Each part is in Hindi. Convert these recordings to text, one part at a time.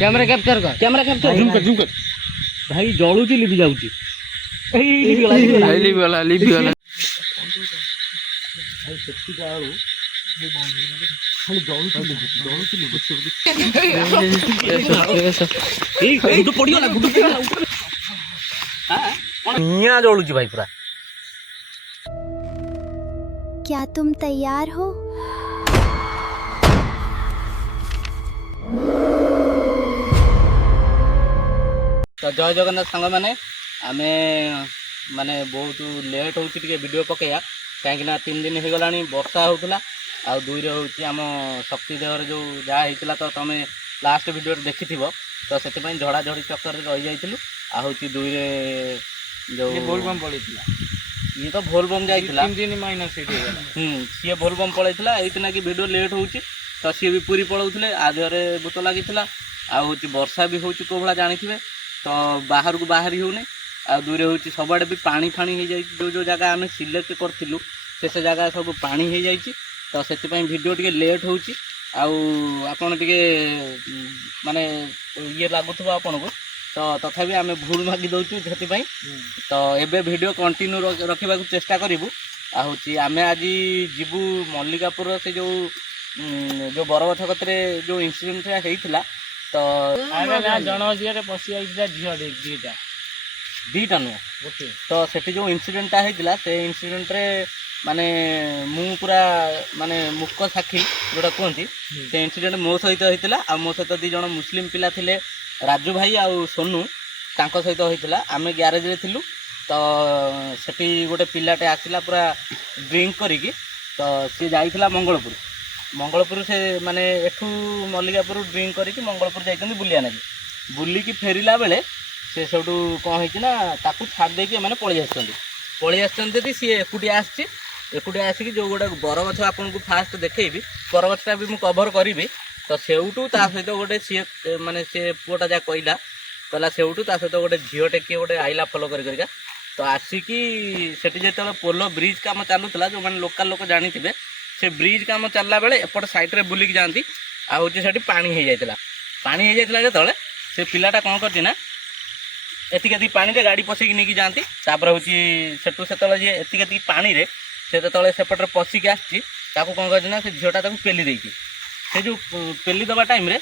कैमरा कैप्चर कर जूम कर भाई जळुची लिपि जाउची लिपि वाला भाई सेफ्टी का आलू खाली जळुची लिपि तो पड़ी वाला गुडू हां निया जळुची भाई पूरा। क्या तुम तैयार हो? तो जय जगन्नाथ सांग मैंने आमे माने बहुत लेट हो वीडियो पकैया कहीं 3 दिन हो गला वर्षा होता आ दुई आम शक्ति देवर जो जहाँ होता तो तुम लास्ट वीडियो देखी तो से झड़ाझड़ी चक्कर रही जाइलु आ हूँ दुई जो बोलबम पड़े ये तो भोलबम जाइला सी भोलबम पड़ेगा ये वीडियो लेट हो तो सी भी पूरी पलाऊे आ देहरे भूत लगी हूँ वर्षा भी हूँ कौ भाया जानी तो बाहर को बाहरी होने आ दूर हूँ सबुआड़े भी पानी फाणी हो जाए जो जो जगह आम सिलेक्ट करूँ से जगह सब पानी हो जाए तो से वीडियो टे लेट हो आपन टे माने ये लगुव आपन को तो तथापि आम भूल मागी दौचु से तो एबे वीडियो कंटिन्यू रखा चेष्टा करूँ आम आज जीवु मल्लिकापुर से जो जो बरगछ कतरे जो इनसीडेंट होता तो जनजीरे पशि झील दीटा नुह तो से जो इनसीडेंटा होता से इनसीडेंट रे माने मु पूरा माने मुख्य साक्षी जोटा कहती से इनसीडेंट मो सहित होता आ मो सहित 2 जन मुस्लिम पिला थिले राजू भाई आउ सोनू तांको सहित होता आम ग्यारेज रे थिलु तो सेठी गोटे पिलाटे आसिला पूरा ड्रिंक करिकी तो सी जाइथिला मंगलपुर से माने एठू मल्लिकापुर ड्रिंक करके मंगलपुर जाइछन बुलिया नागी बुलिकी फेरिला बेले से सेठू कौन होइछि ना ताकू छाड़ देके माने पळि आछथि सी एकुटिया आसिकी जो गोटे बरगछ आपन को फास्ट देखैबी बरगछटा भी मु कवर करी तो सेउटू ता सहित गोटे सी माने से पुआटा जा कहला सेउटू ता सहित गोटे झीटे किए गोटे आइला फॉलो करिका तो आसिकी सेठी जेतले पोलो ब्रिज काम चालुला जो माने लोकल लोक जानिथिबे से ब्रिज काम चलला बेले एपट साइड रे बुलिक जाती आ हूँ से पानी हो जाता जो से पिलाटा कौन करना एति पानी रे गाड़ी पशिकी नहीं जाती हूँ सेठू से जी एति पानी रे से सेपटे पशिकी आसी कौन करना से झीटा पेली देकी से जो पेली दबा टाइम रे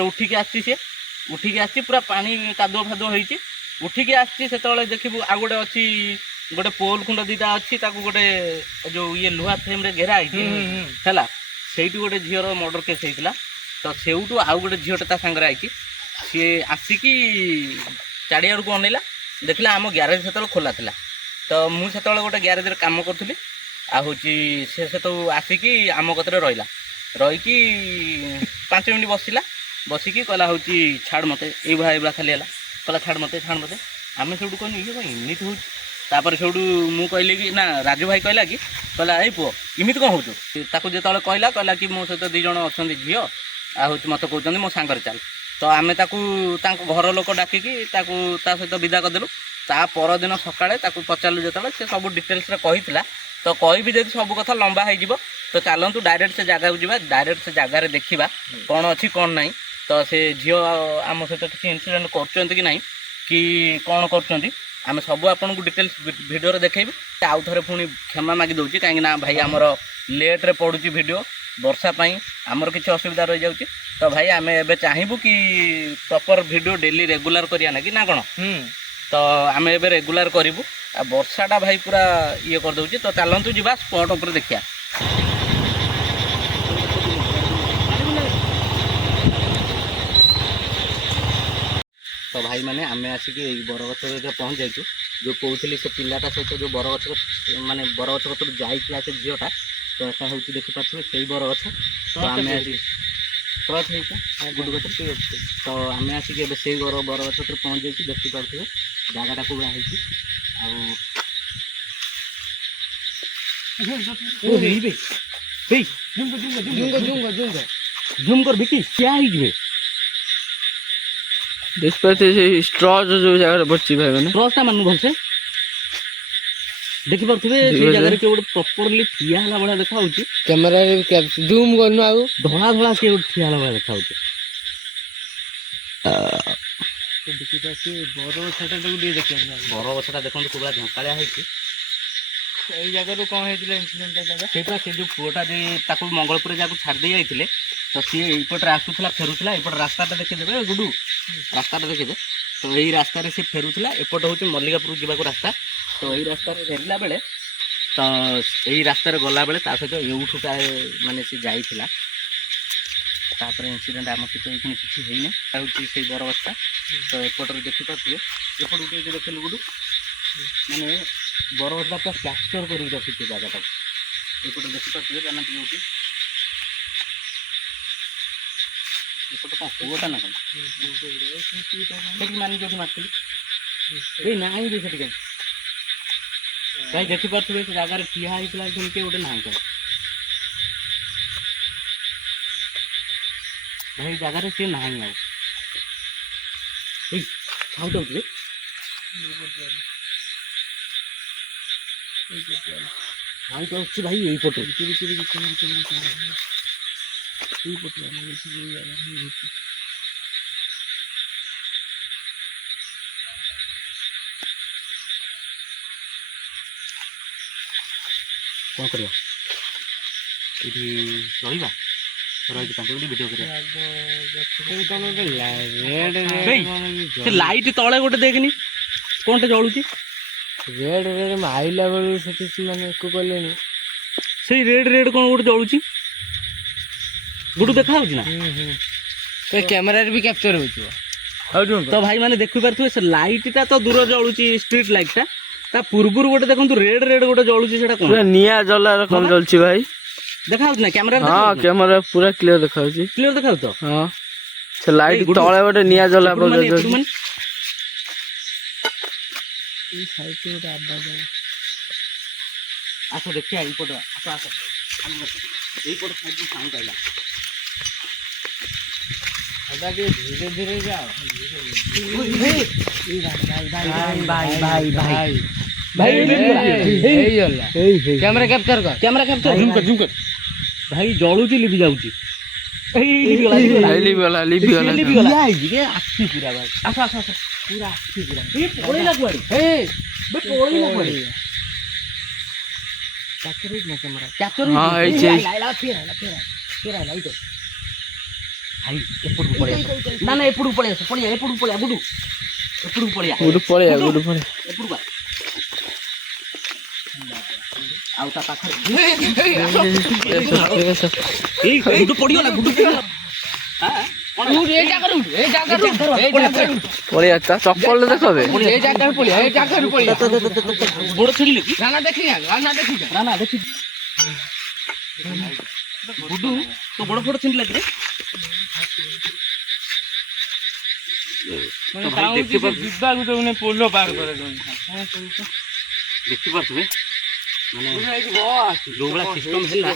उठिकी आसी पूरा पानी कादुआ फादुआ होती उठिकी आसी से देखू आ गोटे अच्छी गोटे पोल खुंड दीटा अच्छी गोटे जो ये लुहा फ्रेम रे घेरा है से गोटे झीर मर्डर केस होता तो सेठू आउ गोटे झीटे ता सांगे आई सी आसिकी चारियाड़ को अनैला देखला आम ग्यारेज से खोला था तो मुझे गोटे ग्यारेज काम करी आ हूँ से तो आसिकी आम कतरे रहीकि 5 मिनट बसिकी कहला हूँ छाड़ मत ये खाली है कहला छाड़ मत आम से कहनी ये कौन इमित हो से मु कहली कि ना राजू भाई कहला कि कहला ए पुओ इमित कौन हो जो कहला कि मो सहित 2 जन अच्छा झी आ हूँ मत कहते मो सांगे चल तो आम घर लोक डाकिकी ता सहित विदा करदेलु ता परदिन सकाଳେ पचारू जो से सब डिटेल्स कही तो कह भी सब कथा लंबा हो तो चलतु डायरेक्ट से जगह को डायरेक्ट से जगार देखा कौन अच्छी कौन ना तो से झील आम सहित किसी इनसीडेंट कर कि ना कि कौन कर आम सब आपन को डिटेल्स वीडियो देखेबी आउ थे पुणी क्षमा मागी दूसरी कहीं भाई आमर लेट्रे पड़ुची वीडियो वर्षा पाई आमर किसी असुविधा रही जाऊँगी तो भाई आम एबे चाहबू कि प्रॉपर वीडियो डेली रेगुलर करिया ना कि ना कौन तो आम एबे रेगुलर करूँ आ वर्षाटा भाई पूरा ये कर दूची तो चलतु जा स्पॉट उपर देखिया तो भाई मैंने आम आसिक बरगछ पहुँच जाइए जो कहती से पिलाटा सहित जो बरगछ माने बरगछ कतर जाइला से झीटा तो ऐसा हूँ देखिपे से बरगछ तो आम क्रच गुड गछ तो आम आसिक से बरगछ पहुँच जाइए देखिपे जगटा कौड़ा जूम कर बिकी क्या स्ट्रॉ जो जगह पड़ती भाई मैंने क्रॉसटा मानू भलसे देखि पारथुबे से जगह रे के गोटे प्रॉपर्ली ठिया हला बडा देखा होची कैमरा रे जूम करनु आउ धळा धळा के गोटे ठिया हला बडा देखा होची देखी पासी बड़ छटा टाକୁ ଟିକେ ଦେଖିବା ବର ଗଛଟା ଦେଖନ୍ତୁ କୋବଳା ଝଙ୍କାଳିଆ ହେଇଛି ଏଇ ଜାଗାରୁ କଣ ହେଇଥିଲା ଇନସିଡେଣ୍ଟ ଜାଗା ସେଇଟା ସେ ଯୋଉ ପୁଅଟା ଯେ ତାକୁ ମଙ୍ଗଳପୁରରେ ଯାକୁ ଛାଡ଼ି ଦେଇ ଯାଇଥିଲେ ତ ସିଏ ଏଇପଟରେ ଆସୁଥିଲା ଫେରୁଥିଲା ଏପଟ ରାସ୍ତାଟା ଦେଖିଦେବେ ଗୁଡୁ ରାସ୍ତାଟା ଦେଖିଦେ ତ ଏଇ ରାସ୍ତାରେ ସେ ଫେରୁଥିଲା ଏପଟ ହେଉଛି ମଲ୍ଲିକାପୁର ଯିବାକୁ ରାସ୍ତା ତ ଏଇ ରାସ୍ତାରେ ଫେରିଲା ବେଳେ ତ ଏଇ ରାସ୍ତାରେ ଗଲାବେଳେ ତା ସହିତ ଏଉଠୁ ମାନେ ସେ ଯାଇଥିଲା ତାପରେ ଇନସିଡେଣ୍ଟ ଆମ ସହିତ ଏଇখানে କିଛି ହେଇନି ହେଉଛି ସେଇ ବରଗଛଟା ତ ଏପଟରେ ଦେଖିପାରୁଥିବେ ଏପଟକୁ ଟିକେ ଦେଖିଲୁ ଗୁଡୁ ମାନେ ବରଗଛଟା ପୁରା କ୍ୟାପଚର କରିକି ରଖିଛି ଜାଗାଟାକୁ ଏପଟେ ଦେଖିପାରୁଥିବେ କାରଣ ଟିକେ ଏପଟେ କ'ଣ କୁଅଟା ନା କ'ଣ ସେଠି ମାନେ ଯୋଉଠି ମାରିଥିଲି ଏଇ ନାହିଁ ଯେ ସେଠି କାହିଁ ଭାଇ ଦେଖିପାରୁଥିବେ ସେ ଜାଗାରେ ଠିଆ ହେଇଥିଲା ସେମିତି ଗୋଟେ ନାହିଁ କାହିଁ ଭାଇ ଜାଗାରେ ସିଏ ନାହିଁ ଆଉ ଏଇ ସାଉଣ୍ଡ ହେଉଛି ସାଉଣ୍ଡ ଆସୁଛି ଭାଇ ଏଇପଟେ କ'ଣ କରିବା ଏଇଠି ରହିବା ରହିକି ତାଙ୍କ ଭିଡ଼ିଓ କରିବା ସେ ଲାଇଟ୍ ତଳେ ଗୋଟେ ଦେଖିନି କ'ଣଟେ ଜଳୁଛି ରେଡ୍ ରେଡ୍ ମାଇଲା ବେଳୁ ସେଠି ମାନେ ଏକୁ କଲେନି ସେଇ ରେଡ୍ ରେଡ୍ କ'ଣ ଗୋଟେ ଜଳୁଛି ଗୁଡୁ ଦେଖା ହଉଛି ନା ସେ କ୍ୟାମେରାରେ ବି କ୍ୟାପଚର ହଉଥିବ ତ ଭାଇ ମାନେ ଦେଖିପାରୁଥିବେ ସେ ଲାଇଟ୍ଟା ତ ଦୂର ଜଳୁଛି ଷ୍ଟ୍ରିଟ୍ ଲାଇଟ୍ଟା ତା ପୂର୍ବରୁ ଗୋଟେ ଦେଖନ୍ତୁ ରେଡ୍ ରେଡ୍ ଗୋଟେ ଜଳୁଛି ସେଟା କ'ଣ ନିଆଁ ଜଲା ରକମ ଜଳୁଛି ଭାଇ ଦେଖା ହଉଛି ନା କ୍ୟାମେରା ହଁ କ୍ୟାମେରା ପୁରା କ୍ଲିୟର ଦେଖାଉଛି କ୍ଲିୟର ଦେଖା ହଉଛି ତ ହଁ ସେ ଲାଇଟ୍ ତଳେ ଗୋଟେ ନିଆଁ ଜଲା ପକାଉଛି ଆସ ଦେଖିବା ଏଇପଟ ଆସ ଆସ ଏଇପଟ ସାଇଡ୍ ସାଉଣ୍ଡ ଆଇଲା ଧୀରେ ଧୀରେ ଯାଅ କ୍ୟାମେରା କ୍ୟାପଚର କର କ୍ୟାମେରା କ୍ୟାପଚର ଜୁମ୍ କର ଭାଇ ଜଳୁଛି ଲିଭି ଯାଉଛି ଆଖି ପୁରା ଭାଇ ଆସ ଆସ ଆସ ପୁରା ଆଖି ପୁରା ପଳେଇଲା କୁଆଡେ ପଳେଇଲା କୁଆଡେ କ୍ୟାପଚର ହେଇଛି ନା କ୍ୟାମେରା କ୍ୟାପଚର ଭାଇ ଏପଟକୁ ପଳେଇ ଆସ ନା ନା ଏପଟକୁ ପଳେଇ ଆସ ଏପଟକୁ ପଳେଇଆ ଗୁଡୁ ଏପଟକୁ ପଳେଇଆ ଏପଟକୁ ଆଉ ତା ପାଖରେ ଗୁଡୁ ପଡିଗଲା ପଳେଇ ଚପଲ ଦେଖବେ ଗୋଡ ଛିଡ଼ିଲେ କି ନା ଦେଖି ଗୁଡୁ ତୋ ଗୋଡ ଫୋଡ ଛିଣ୍ଡିଲା କି ଯିବାକୁ ଦଉନି ପୋଲ ପାର করে ଦେଖିପାରୁଥିବେ ମାନେ ଯୋଉଭଳିଆ ସିଷ୍ଟମ ହେଲା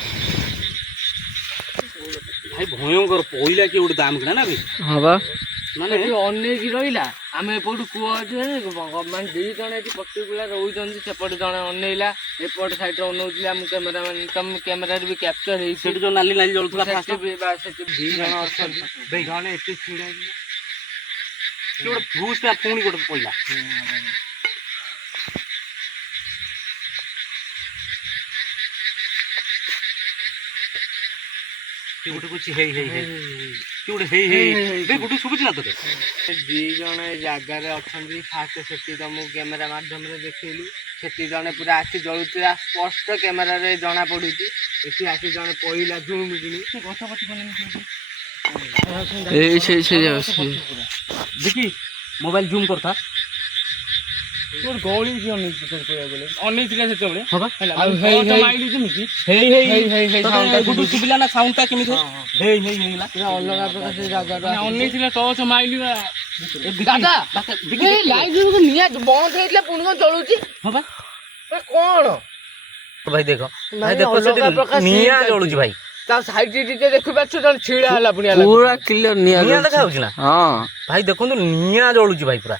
ଭାଇ ଭୟଙ୍କର ପଇଲା କି ଗୋଟେ ଦାମ କିଣା ନା ଭାଇ ହଁ ବା ମାନେ ଅନେଇକି ରହିଲା ଆମେ ଏପଟୁ କୁଅ ଅଛେ ମାନେ ଦି ଜଣ ଏଠି ପର୍ଟିକୁଲାର ରହୁଛନ୍ତି ସେପଟେ ଜଣେ ଅନେଇଲା ଏପଟ ସାଇଡ୍ ରେ ଅନଉଥିଲେ ଆମ କ୍ୟାମେରାମ୍ୟାନ ତମ କ୍ୟାମେରାରେ ବି କ୍ୟାପଚର ହେଇଛି ସେଠି ଯୋଉ ନାଲି ନାଲି ଜଳୁଥିଲା ସେଠି ଦି ଜଣ ଅଛନ୍ତି ଜଣେ ଏଠି ଛିଡା ଗୋଟେ ଭୁସ୍ ପୁଣି ଗୋଟେ ପଇଲା ଗୋଟେ କହୁଛି ହେଇ ହେଇ ହେଇ ଗୋଟେ ହେଇ ହେଇ ଗୋଟେ ଶୁଭୁଛି ନା ତୋତେ ଦି ଜଣ ଏ ଜାଗାରେ ଅଛନ୍ତି ଫାଷ୍ଟ ସେଠି ତମକୁ କ୍ୟାମେରା ମାଧ୍ୟମରେ ଦେଖେଇଲୁ ସେଠି ଜଣେ ପୁରା ଆଖି ଜଳୁଥିଲା ସ୍ପଷ୍ଟ କ୍ୟାମେରାରେ ଜଣା ପଡୁଛି ଏଠି ଆଖି ଜଣେ ପଇଲା ଝୁମ୍ କିଣି ଗଛ ପଛ ଦେଖି ମୋବାଇଲ ଜୁମ୍ କରିଥା ଗଳି ଅନେଇଥିଲା ସେତେବେଳେ ଶୁଭିଲା ନା ସାଉଣ୍ଡ ଟା କେମିତି ଅଲଗା ପ୍ରକାର ସେ ଜାଗାଟା ଅନେଇଥିଲା ଟର୍ଚ୍ଚ ମାଇଲି ନିଆଁ ବନ୍ଦ ହେଇଥିଲା ପୁଣି କଣ ଚଳୁଛି ହଁ ବା କଣ ଭାଇ ଦେଖ ନିଆଁ ଜଳୁଛି ଭାଇ ତା ସାଇଡ ଟିକେ ଦେଖିପାରୁଛ ଜଣେ ଛିଡା ହେଲା ପୁଣି ପୁରା କ୍ଲିୟର ନିଆଁ ଦେଖା ହଉଛି ନା ହଁ ଭାଇ ଦେଖନ୍ତୁ ନିଆଁ ଜଳୁଛି ଭାଇ ପୁରା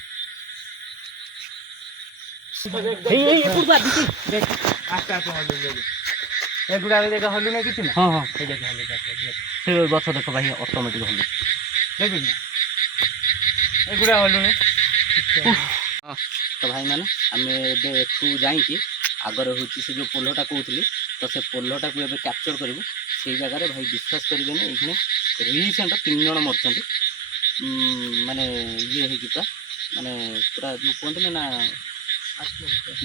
ଆସ୍ତେ ଆସ୍ତେ ହଲୁ ଏଗୁଡ଼ା ଦେଖ ହଲୁ ନା କିଛି ନା ହଁ ହଁ ଏଇ ଦେଖ ହଲୁ ସେ ଗଛ ଦେଖ ଭାଇ ଅଟୋମେଟିକ୍ ହଲୁ। ଦେଖୁଛୁ ଏଗୁଡ଼ା ହଲୁନି। ହଁ ତ ଭାଇମାନେ ଆମେ ଏବେ ଏଠୁ ଯାଇକି ଆଗରେ ହେଉଛି ସେ ଯେଉଁ ପୋଲଟା କହୁଥିଲି ତ ସେ ପୋଲଟାକୁ ଏବେ କ୍ୟାପଚର୍ କରିବୁ। ସେଇ ଜାଗାରେ ଭାଇ ବିଶ୍ୱାସ କରିବେନି ଏଇখানে ରିସେଣ୍ଟ 3 ଜଣ ମରିଛନ୍ତି। ମାନେ ଇଏ ହେଇକି ପୁରା ମାନେ ପୁରା ଯେଉଁ କୁହନ୍ତିନି ନା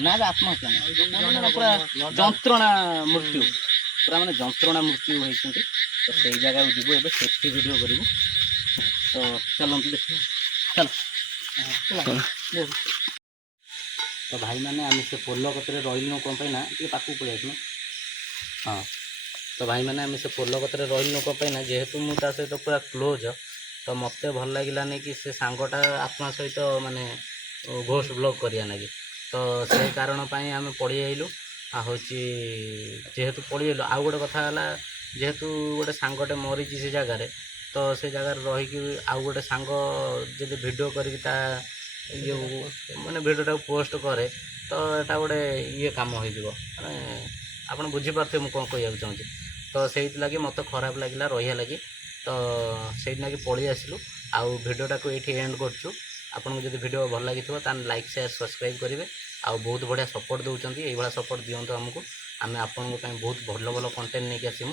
ନା ଯେ ଆତ୍ମହତ୍ୟା ନାହିଁ, ପୁରା ଯନ୍ତ୍ରଣା ମୃତ୍ୟୁ, ପୁରା ମାନେ ଯନ୍ତ୍ରଣା ମୃତ୍ୟୁ ହେଇଛନ୍ତି। ତ ସେଇ ଜାଗାକୁ ଯିବୁ ଏବେ ସେଫ୍ଟି ଭିଡ଼ିଓ କରିବୁ। ତ ଚାଲନ୍ତୁ ଦେଖିବା, ଚାଲ। ତ ଭାଇମାନେ ଆମେ ସେ ପୋଲ କତିରେ ରହିଲୁ କ'ଣ ପାଇଁ ନା ଟିକେ ପାଖକୁ ପଳେଇ ଆସିଲୁ। ହଁ ତ ଭାଇମାନେ ଆମେ ସେ ପୋଲ କତିରେ ରହିଲୁ କ'ଣ ପାଇଁ ନା ଯେହେତୁ ମୁଁ ତା ସହିତ ପୁରା କ୍ଲୋଜ୍ ତ ମୋତେ ଭଲ ଲାଗିଲାନି କି ସେ ସାଙ୍ଗଟା ଆତ୍ମା ସହିତ ମାନେ ଘୋଷ ବ୍ଲଗ୍ କରିବା ଲାଗି। ତ ସେଇ କାରଣ ପାଇଁ ଆମେ ପଳେଇ ଆଇଲୁ। ଆଉ ହେଉଛି ଯେହେତୁ ପଳେଇ ଆଇଲୁ ଆଉ ଗୋଟେ କଥା ହେଲା ଯେହେତୁ ଗୋଟେ ସାଙ୍ଗଟେ ମରିଛି ସେ ଜାଗାରେ ତ ସେ ଜାଗାରେ ରହିକି ଆଉ ଗୋଟେ ସାଙ୍ଗ ଯଦି ଭିଡ଼ିଓ କରିକି ତା ଇଏ ମାନେ ଭିଡ଼ିଓଟାକୁ ପୋଷ୍ଟ କରେ ତ ଏଇଟା ଗୋଟେ ଇଏ କାମ ହେଇଯିବ, ମାନେ ଆପଣ ବୁଝିପାରୁଥିବେ ମୁଁ କ'ଣ କହିବାକୁ ଚାହୁଁଛି। ତ ସେଇଥିଲାଗି ମୋତେ ଖରାପ ଲାଗିଲା ରହିବା ଲାଗି, ତ ସେଇଥିଲାଗି ପଳେଇ ଆସିଲୁ। ଆଉ ଭିଡ଼ିଓଟାକୁ ଏଇଠି ଏଣ୍ଡ କରୁଛୁ। ଆପଣଙ୍କୁ ଯଦି ଭିଡ଼ିଓ ଭଲ ଲାଗିଥିବ ତାହେଲେ ଲାଇକ୍ ସେୟାର ସବସ୍କ୍ରାଇବ୍ କରିବେ। ଆଉ ବହୁତ ବଢ଼ିଆ ସପୋର୍ଟ ଦେଉଛନ୍ତି, ଏଇଭଳିଆ ସପୋର୍ଟ ଦିଅନ୍ତୁ ଆମକୁ। ଆମେ ଆପଣଙ୍କ ପାଇଁ ବହୁତ ଭଲ ଭଲ କଣ୍ଟେଣ୍ଟ ନେଇକି ଆସିବୁ।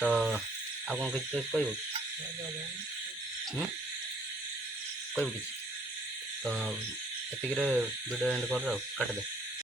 ତ ଆଉ କ'ଣ କିଛି କହିବୁ କହିବୁ କିଛି? ତ ଏତିକିରେ ଭିଡ଼ିଓ ଏଣ୍ଡ କର ଆଉ କାଟିଦେ।